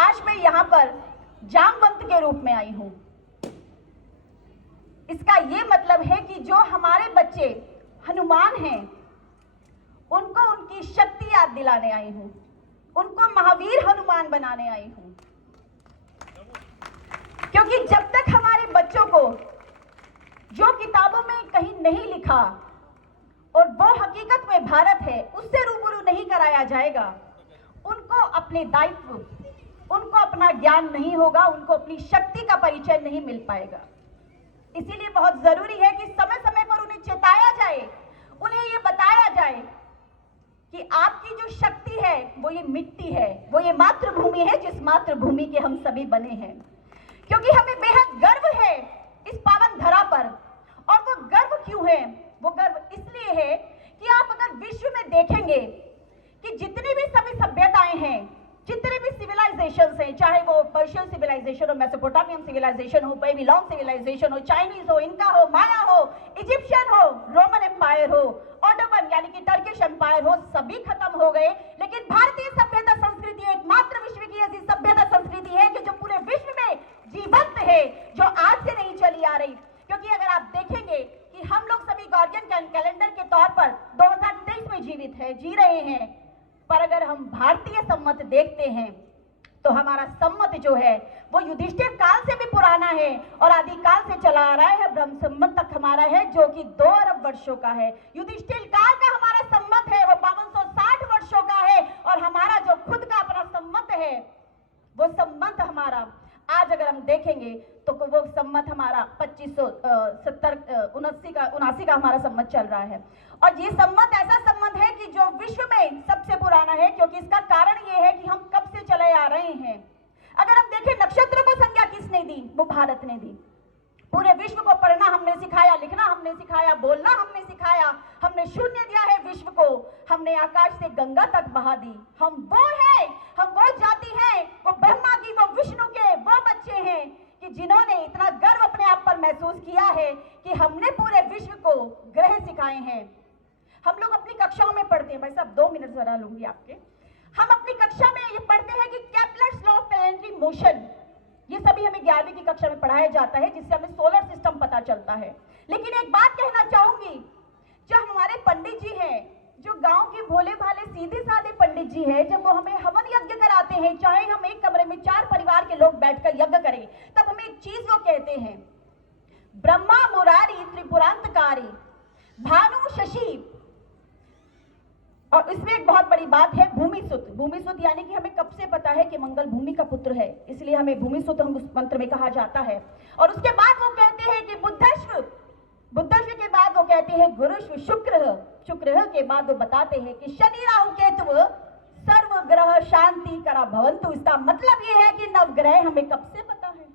आज मैं यहाँ पर जामवंत के रूप में आई हूँ। इसका ये मतलब है कि जो हमारे बच्चे हनुमान हैं, उनको उनकी शक्ति याद दिलाने आई हूँ, उनको महावीर हनुमान बनाने आई हूँ। क्योंकि जब तक हमारे बच्चों को जो किताबों में कहीं नहीं लिखा और वो हकीकत में भारत है, उससे रूबरू नहीं कराया जाएगा, उनको अपने दायित्व, उनको अपना ज्ञान नहीं होगा, उनको अपनी शक्ति का परिचय नहीं मिल पाएगा। इसीलिए बहुत जरूरी है कि समय समय पर उन्हें चेताया जाए, उन्हें ये बताया जाए कि आपकी जो शक्ति है वो ये मिट्टी है, वो ये मातृभूमि है, जिस मातृभूमि के हम सभी बने हैं। क्योंकि हमें बेहद गर्व है इस पावन धरा पर। और वो गर्व क्यों है? वो गर्व इसलिए है कि आप अगर विश्व में देखेंगे कि जितनी भी सभी सभ्यताएं हैं, जितने भी सिविलाइजेशंस हैं, चाहे वो पर्शियन सिविलाइजेशन हो, मेसोपोटामियन सिविलाइजेशन हो, बेबीलोन सिविलाइजेशन हो, चाइनीज हो, इनका हो, माया हो, इजिप्शियन हो, रोमन एम्पायर हो, ऑटोमन यानी कि टर्किश एम्पायर हो, सभी खत्म हो गए। लेकिन भारतीय सभ्यता संस्कृति एकमात्र विश्व की ऐसी सभ्यता संस्कृति है कि जो पूरे विश्व में जीवंत है, जो आज से नहीं चली आ रही। क्योंकि अगर आप देखेंगे कि हम लोग सभी गॉर्जियन कैलेंडर के तौर पर 2023 में जीवित है, जी रहे हैं, पर अगर हम भारतीय सम्मत देखते हैं तो हमारा सम्मत जो है वो युधिष्ठिर काल से भी पुराना है और आदिकाल से चला आ रहा है। ब्रह्म सम्मत तक हमारा है जो कि 2 अरब वर्षों का है। युधिष्ठिर काल का हमारा सम्मत है वो 5260 वर्षों का है। और हमारा जो खुद का अपना सम्मत है वो सम्मत हमारा आज अगर हम देखेंगे तो वो सम्मत हमारा 2579 का हमारा सम्मत चल रहा है। और ये सम्मत ऐसा सम्मत है कि जो विश्व में सबसे पुराना है, क्योंकि इसका कारण ये है कि हम कब से चले आ रहे हैं। अगर हम देखें नक्षत्र को संज्ञा किसने दी? वो भारत ने दी। पूरे विश्व को पढ़ना हमने सिखाया, लिखना हमने सिखाया, बोलना हमने सिखाया, हमने शून्य दिया है विश्व को, हमने आकाश से गंगा तक बहा दी। हम वो हैं, हम वो जाति हैं, वो ब्रह्मा की, वो विष्णु के वो बच्चे हैं कि जिन्होंने इतना गर्व अपने आप पर महसूस किया है कि हमने पूरे विश्व को ग्रह सिखाए हैं। हम लोग अपनी कक्षाओं में पढ़ते हैं, भाई साहब 2 मिनट जरा लूंगी आपके। हम अपनी कक्षा में ये पढ़ते हैं कि Kepler's law of planetary motion, ये सभी हमें 11वीं की कक्षा में पढ़ाया जाता है, जिससे हमें सोलर सिस्टम पता चलता है। लेकिन एक बात कहना चाहूंगी, जो हमारे पंडित जी हैं, जो गांव के भोले भाले सीधे साधे पंडित जी हैं, जब वो हमें हवन यज्ञ कराते हैं, चाहे हम एक कमरे में 4 परिवार के लोग बैठकर यज्ञ करें, तब हमें एक चीज वो कहते हैं, ब्रह्मा मुरारी त्रिपुरांतकारी भानु शशि। और इसमें एक बहुत बड़ी बात है, भूमिसुत। भूमिसुत यानी कि हमें कब से पता है कि मंगल भूमि का पुत्र है, इसलिए हमें भूमिसुत हम उस मंत्र में कहा जाता है। और उसके बाद वो कहते हैं कि बुद्धश्व, बुद्धश्व के बाद वो कहते हैं गुरुश्व शुक्र, शुक्र के बाद वो बताते हैं कि शनि राहु केतु सर्व ग्रह शांति करा भवंतु। इसका मतलब ये है कि नवग्रह हमें कब से पता है।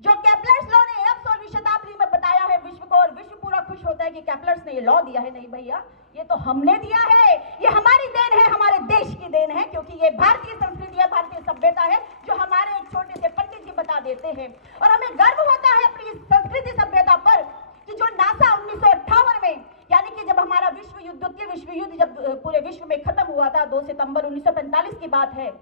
जो केपलर्स लॉ ने 16वीं शताब्दी में बताया है विश्व को, और विश्व पूरा खुश होता है कि केपलर्स ने ये लॉ दिया है। नहीं भैया, ये तो हमने दिया है, ये हमारी देन है, हमारे देश की देन है, क्योंकि ये भारतीय संस्कृति है, भारतीय सभ्यता है, जो हमारे एक छोटे से पंडित जी बता देते हैं। और हमें गर्व होता है अपनी संस्कृति सभ्यता पर कि जो नासा 1958 में, यानी कि जब हमारा विश्व युद्ध, द्वितीय विश्व युद्ध जब पूरे विश्व में खत्म हुआ था, 2 सितंबर 1945 की बात है,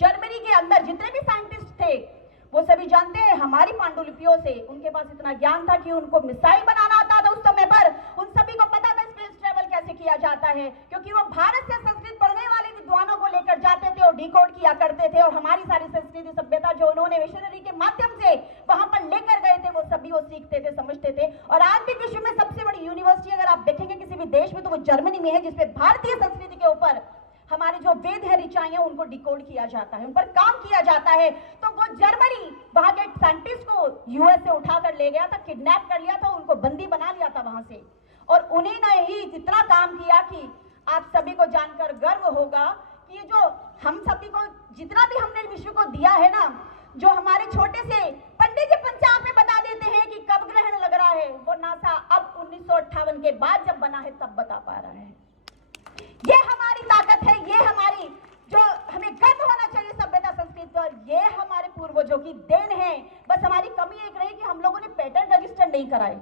जर्मनी के अंदर जितने भी साइंटिस्ट थे वो सभी जानते हैं हमारी पांडुलिपियों से, उनके पास इतना ज्ञान था कि उनको मिसाइल बनाना आता था उस समय पर। उन सभी को पता था स्पेस ट्रेवल कैसे किया जाता है, क्योंकि वो भारत से संस्कृत पढ़ने वाले विद्वानों को लेकर जाते थे और डिकोड किया करते थे। और हमारी सारी संस्कृति सभ्यता जो उन्होंने मिशनरी के माध्यम से वहां पर लेकर गए थे, वो सभी वो सीखते थे, समझते थे। और आज भी विश्व में सबसे बड़ी यूनिवर्सिटी अगर आप देखेंगे किसी भी देश में, तो वो जर्मनी में है, जिसपे भारतीय संस्कृति के ऊपर हमारे जो वेद है, ऋचाएं, उनको डिकोड किया जाता है, उन पर काम किया जाता है। तो वो जर्मनी वहां के साइंटिस्ट को यूएस से उठाकर ले गया था, किडनैप कर लिया था, उनको बंदी बना लिया था वहां से। और उन्हीं ने ही इतना काम किया कि आप सभी को जानकर गर्व होगा कि जो हम सभी को जितना भी हमने विश्व को दिया है ना, जो हमारे छोटे से पंडित जी पंचांग में बता देते हैं कि कब ग्रहण लग रहा है, वो नासा अब 1958 के बाद जब बना है तब बता पा रहा है। ये हमारी ताकत है, ये हमारी जो हमें गर्व होना चाहिए सभ्यता संस्कृति पर, ये हमारे पूर्वजों की देन है। बस हमारी कमी एक रही कि हम लोगों ने पेटेंट रजिस्टर नहीं कराए,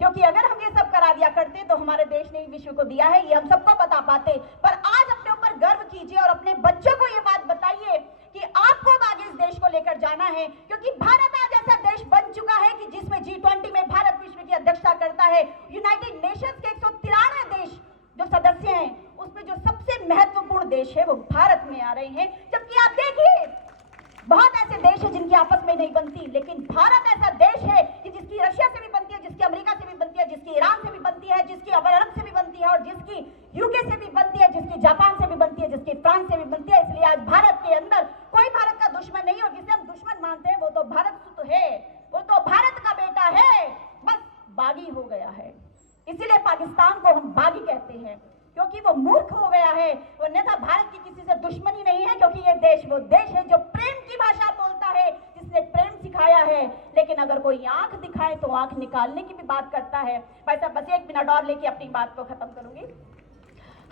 क्योंकि अगर हम ये सब करा दिया करते तो हमारे देश ने विश्व को दिया है, ये हम सबको बता पाते। पर आज अपने ऊपर गर्व कीजिए और अपने बच्चों को ये बात बताइए कि आपको जाना है, क्योंकि भारत आज ऐसा देश बन चुका है कि जिसमें G20 में भारत विश्व की अध्यक्षता करता है। यूनाइटेड नेशंस के 193 देश जो सदस्य हैं, उसमें जो सबसे महत्वपूर्ण देश है वो भारत में आ रहे हैं। जबकि आप देखिए, बहुत ऐसे देश हैं जिनकी आपस में नहीं बनती, लेकिन भारत ऐसा देश है कि जिसकी रशिया से भी बनती है, जिसकी अमेरिका से भी बनती है, जिसकी ईरान से भी बनती है, जिसकी अरब से भी बनती है, और जिसकी यूके से भी बनती है, जिसकी जापान से भी बनती है, जिसकी फ्रांस से भी बनती है। इसलिए आज भारत के अंदर कोई भारत का दुश्मन नहीं, और जिसे हम दुश्मन मानते हैं वो तो भारत सुत है, वो तो भारत का बेटा है, बस बागी हो गया है। इसीलिए पाकिस्तान को हम बागी कहते हैं, क्योंकि वो मूर्ख हो गया है। वो अन्यथा भारत की किसी से दुश्मनी नहीं है, क्योंकि ये देश वो देश है जो प्रेम की भाषा बोलता है, जिसने प्रेम सिखाया है। लेकिन अगर कोई आंख दिखाए तो आंख निकालने की भी बात करता है। भाई साहब, बस 1 मिनट और लेके अपनी बात को खत्म करूंगी।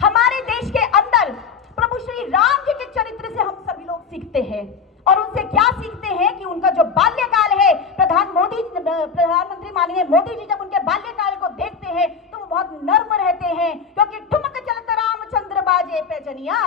हमारे देश के अंदर प्रभु श्री राम जी के चरित्र से हम सभी लोग सीखते हैं, और उनसे क्या सीखते हैं कि उनका जो बाल्यकाल है, प्रधानमंत्री माननीय मोदी जी जब उनके बाल्यकाल को देखते हैं तो वो बहुत नर्म रहते हैं, क्योंकि ठुमक चलत रामचंद्र बाजे पे जनिया,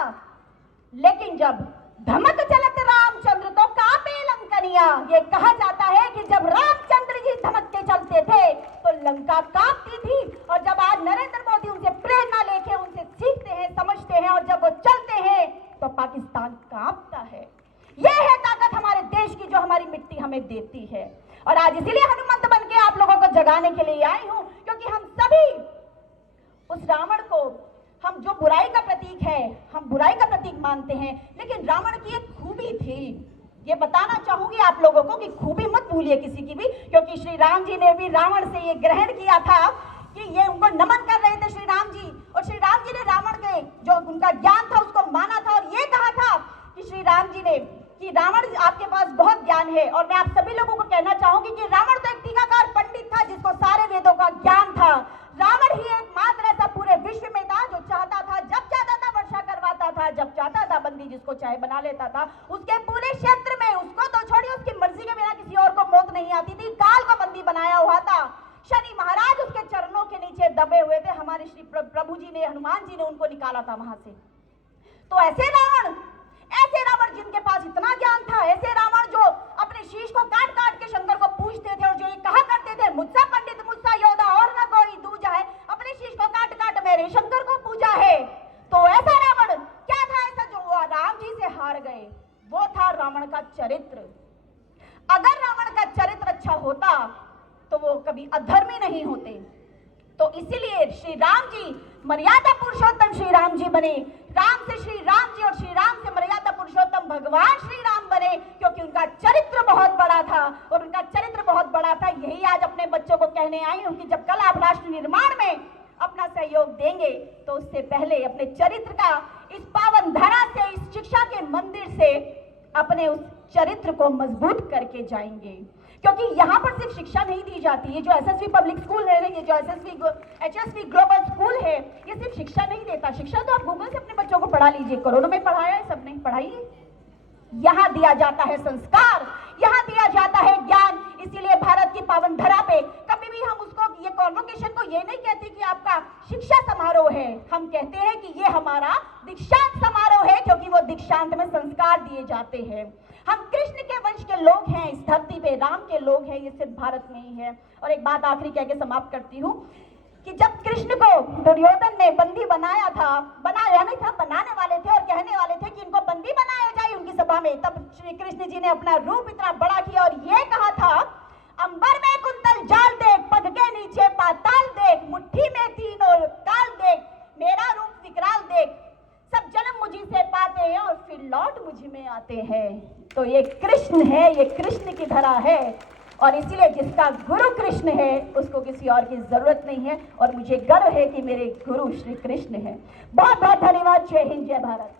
लेकिन जब धमक चलत रामचंद्र तो कापे लंकनिया। ये कहा जाता है कि जब रामचंद्र जी धमक के चलते थे तो लंका कांपती थी, और जब आज नरेंद्र मोदी उनसे प्रेरणा लेके उनसे सीखते हैं, समझते हैं, और जब वो चलते हैं तो पाकिस्तान कांपता है। यह है ताकत हमारे देश की जो हमारी मिट्टी हमें देती है। और आज इसीलिए हनुमंत बन के आप लोगों को जगाने के लिए आई हूं, क्योंकि हम सभी उस रावण को, हम जो बुराई का प्रतीक है, हम बुराई का प्रतीक मानते हैं, लेकिन रावण की एक खूबी थी। ये बताना चाहूंगी आप लोगों को कि खूबी मत भूलिए किसी की भी, क्योंकि श्री राम जी ने भी रावण से ये ग्रहण किया था कि ये उनको नमन कर रहे थे श्री राम जी, और श्री राम जी ने रावण के जो उनका ज्ञान था उसको माना था, और ये कहा था कि श्री राम जी ने कि रावण आपके पास बहुत ज्ञान है। और मैं आप सभी लोगों को कहना चाहूंगी कि रावण तो एक टीकाकार पंडित था जिसको सारे वेदों का ज्ञान था। रावण ही एकमात्र ऐसा पूरे विश्व में था जो चाहता था, जब चाहता था वर्षा करवाता था, जब चाहता था बंदी जिसको चाहे बना लेता था। उसके पूरे क्षेत्र में, उसको तो छोड़िए, उसकी मर्जी के बिना किसी और को मौत नहीं आती थी। काल को बंदी बनाया हुआ था, शनि महाराज उसके चरणों के नीचे दबे हुए थे। हमारे श्री प्रभु जी ने, हनुमान जी ने उनको निकाला था वहां से। तो ऐसे रावण जिनके पास इतना ज्ञान था, ऐसे रावण जो अपने शीश को काट काट के शंकर को पूजते थे, और जो ये कहा करते थे मुझसा पंडित मुझसा योद्धा और न कोई दूजा है, अपने शीश को काट काट मेरे शंकर को पूजा है। तो ऐसा रावण क्या था, ऐसा जो राम जी से हार गए, वो था रावण का चरित्र। अगर रावण का चरित्र अच्छा होता तो वो कभी अधर्मी नहीं होते। तो इसीलिए श्री राम जी मर्यादा पुरुषोत्तम श्री राम जी बने, राम से श्री राम जी और श्री राम से मर्यादा पुरुषोत्तम भगवान श्री राम बने, क्योंकि उनका चरित्र बहुत बड़ा था। और उनका चरित्र बहुत बड़ा था, यही आज अपने बच्चों को कहने आई हूं कि जब कल आप राष्ट्र निर्माण में अपना सहयोग देंगे तो उससे पहले अपने चरित्र का इस पावन धरा से, इस शिक्षा के मंदिर से अपने उस चरित्र को मजबूत करके जाएंगे। क्योंकि यहाँ पर सिर्फ शिक्षा नहीं दी जाती है, जो एसएसवी पब्लिक स्कूल है, ये जो एचएसवी ग्लोबल स्कूल है, ये सिर्फ शिक्षा नहीं देता। शिक्षा तो आप गूगल से अपने बच्चों को पढ़ा लीजिए, कोरोना में पढ़ाया है, सब नहीं पढ़ाइए। यहाँ दिया जाता है संस्कार, यहाँ दिया जाता है ज्ञान। इसीलिए भारत की पावन धरा पे कभी भी हम उसको, ये कॉन्वोकेशन को ये नहीं कहते कि आपका शिक्षा समारोह है, हम कहते हैं कि ये हमारा दीक्षांत समारोह है, क्योंकि वो दीक्षांत में संस्कार दिए जाते हैं। हम कृष्ण के वंश के लोग हैं, इस धरती पे राम के लोग हैं, ये सिर्फ भारत में ही है। और एक बात आखिरी कह के समाप्त करती हूँ कि जब कृष्ण को दुर्योधन ने बंदी बनाया था, बनाया नहीं था, बनाने वाले थे और कहने वाले थे कि इनको बंदी बनाया जाए उनकी सभा में, तब श्री कृष्ण जी ने अपना रूप इतना बड़ा किया और ये कहा था, अंबर में कुंतल जाल देख, पग के नीचे पाताल देख, मुट्ठी में तीनों काल देख, मेरा रूप विकराल देख, सब जन्म मुझी से पाते हैं और फिर लौट मुझ में आते हैं। तो ये कृष्ण है, ये कृष्ण की धरा है, और इसीलिए जिसका गुरु कृष्ण है उसको किसी और की जरूरत नहीं है। और मुझे गर्व है कि मेरे गुरु श्री कृष्ण है। बहुत बहुत धन्यवाद। जय हिंद, जय भारत।